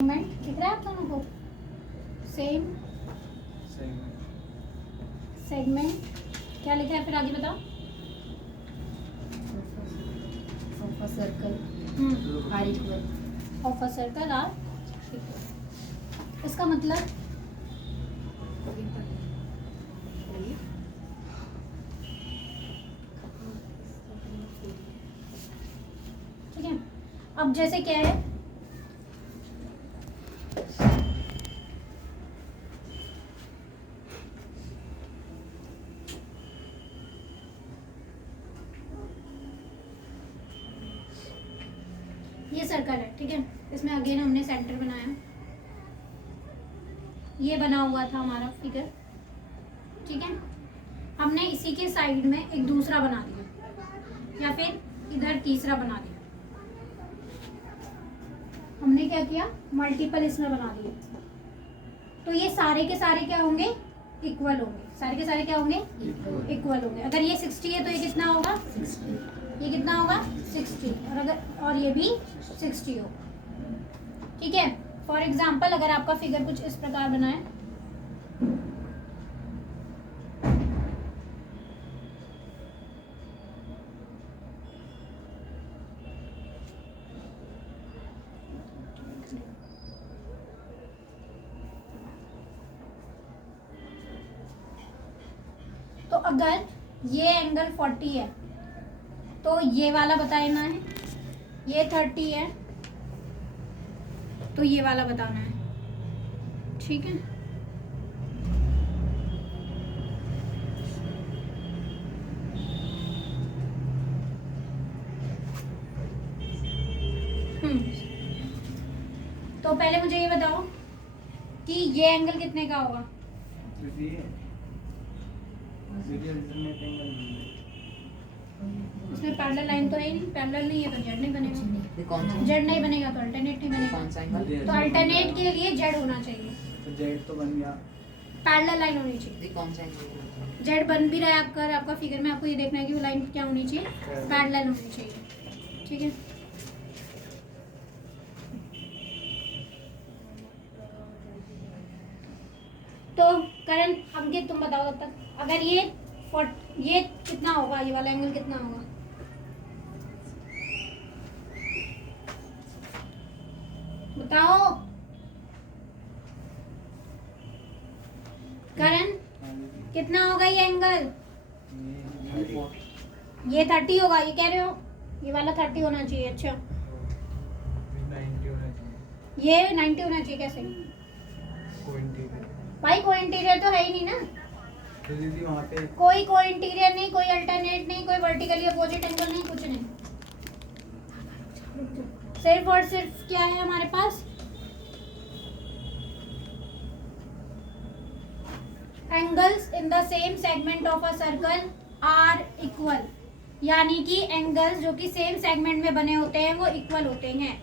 Segment दिख रहा है आप दोनों को? सेम सेगमेंट क्या लिखा है फिर आगे बताओ। Of a circle are equal of a circle are, इसका मतलब ठीक है। अब जैसे क्या है, ये सर्कल है, ठीक है। इसमें अगेन हमने सेंटर बनाया, ये बना हुआ था हमारा फिगर, ठीक है। हमने इसी के साइड में एक दूसरा बना दिया या फिर इधर तीसरा बना दिया। हमने क्या किया, मल्टीपल इसमें बना दिए। तो ये सारे के सारे क्या होंगे, इक्वल होंगे। सारे के सारे क्या होंगे, इक्वल होंगे। अगर ये 60 है तो ये कितना होगा, 60। ये कितना होगा 60, और अगर और ये भी 60 हो, ठीक है। फॉर एग्जाम्पल अगर आपका फिगर कुछ इस प्रकार बना है, तो अगर ये एंगल 40 है तो ये वाला बताना है, ये 30 है तो ये वाला बताना है, ठीक है। तो पहले मुझे ये बताओ कि ये एंगल कितने का होगा। उसमें पैरेलल लाइन तो है ही नहीं, पैरेलल नहीं है तो जेड नहीं बनेगा, जेड नहीं बनेगा तो अल्टरनेट नहीं बनेगा। तो अल्टरनेट के लिए जेड होना चाहिए, तो जेड तो बन गया, पैरेलल लाइन होनी चाहिए। कौन सा जेड बन भी रहा है आपका, आपका फिगर में आपको ये देखना है कि वो लाइन क्या होनी चाहिए, पैरेलल होनी चाहिए, ठीक है। तो करण अंकित तुम बताओ तब तक, अगर ये कितना होगा, ये वाला एंगल कितना होगा, बताओ करण, कितना होगा ये एंगल। ये 30 होगा, ये कह रहे हो, ये वाला 30 होना चाहिए। अच्छा 90 होना चाहिए, ये 90 होना चाहिए, कैसे कोई इंटीरियर भाई, कोई इंटीरियर तो है ही नहीं ना, तो दीदी वहाँ पे कोई इंटीरियर नहीं, कोई अल्टरनेट नहीं, कोई वर्टिकली अपोजिट एंगल नहीं, कुछ नहीं। सिर्फ और सिर्फ क्या है हमारे पास, angles in the same segment of a circle are equal, यानी कि एंगल्स जो कि सेम सेगमेंट में बने होते हैं वो इक्वल होते हैं।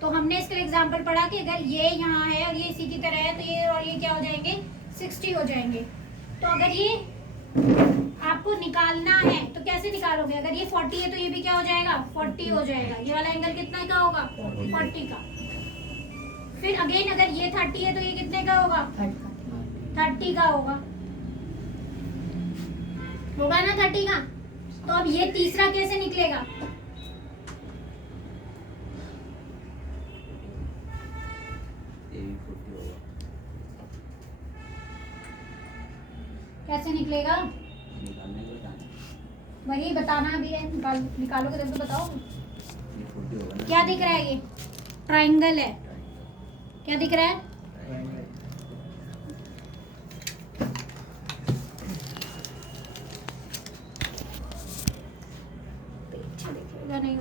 तो हमने इसका एग्जांपल पढ़ा कि अगर ये यहाँ है और ये इसी की तरह है तो ये और ये क्या हो जाएंगे, 60 हो जाएंगे। तो अगर ये आपको निकालना है तो कैसे निकालोगे, अगर ये 40 है तो ये भी क्या हो जाएगा, 40 हो जाएगा। ये वाला एंगल कितना का होगा, 40 का। फिर अगेन अगर ये 30 है तो ये कितने का होगा, 30 का होगा ना 30 का। तो अब ये तीसरा कैसे निकलेगा, कैसे निकलेगा, वही बताना भी है। निकालोगे तब तो बताओ। क्या दिख रहा है, ये ट्रायंगल है, क्या दिख रहा है, नहीं,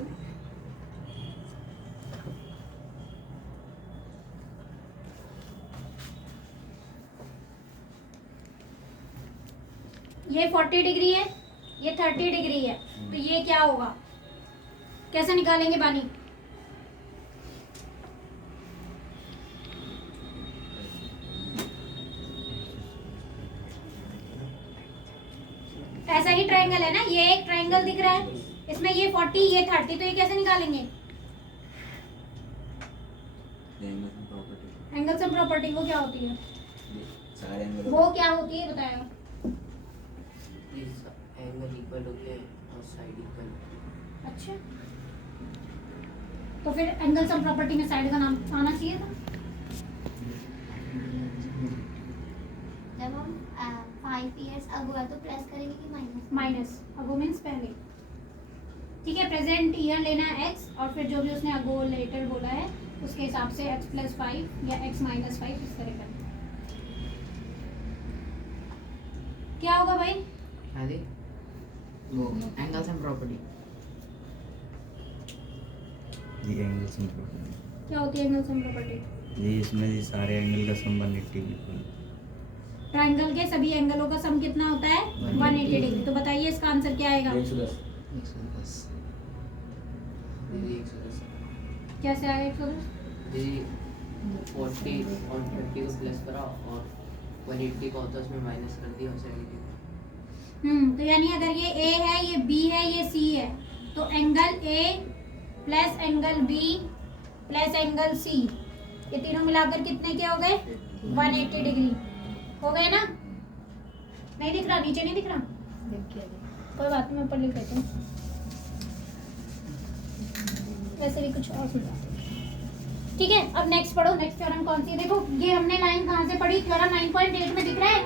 ये 40 डिग्री है, ये 30 डिग्री है, तो ये क्या होगा, कैसे निकालेंगे बानी, ऐसा ही ट्रायंगल है ना, ये एक ट्रायंगल दिख रहा है, इसमें ये 40 ये 30, तो ये कैसे निकालेंगे, एंगल सम प्रॉपर्टी वो क्या होती है? सारे एंगल वो क्या होती है बताया। एंगल इक्वल होते हैं और साइड इक्वल। अच्छा, तो फिर एंगल सम प्रॉपर्टी में साइड का नाम आना चाहिए था। जब हम 5 years ago है तो प्लस करेंगे कि माइनस? माइनस, अगो मीन्स पहले। ठीक है, प्रेजेंट ईयर लेना है x और फिर जो भी उसने अगो लेटर बोला है उसके हिसाब से x + 5 या x - 5 इस तरह करना। क्या होगा भाई? आदि वो एंगल सम प्रॉपर्टी। ये एंगल सम प्रॉपर्टी, क्या होती है एंगल सम प्रॉपर्टी? ये इसमें ये सारे एंगल का सम 180 इक्वल। ट्रायंगल के सभी एंगलों का सम कितना होता है? 180 डिग्री। तो बताइए इसका आंसर क्या आएगा? 110 दीदी 110 कैसे आएगा 110? दीदी 40 और 30 को प्लस करा और 180 को होता उसमें माइनस कर दिया और साइड तो यानी अगर ये a है, ये b है, ये c है, तो angle a plus angle b plus angle c, ये तीनों मिलाकर कितने के हो गए? 180 डिग्री हो गए ना? नहीं दिख रहा, नीचे नहीं दिख रहा, देख के कोई बात नहीं, मैं ऊपर लिख देती हूँ। वैसे भी कुछ और सुझाव। ठीक है, अब नेक्स्ट पढ़ो। नेक्स्ट थ्योरम कौन सी है? देखो ये हमने लाइन कहाँ से पढ़ी? थ्योरम 9.8 में दिख रहा है।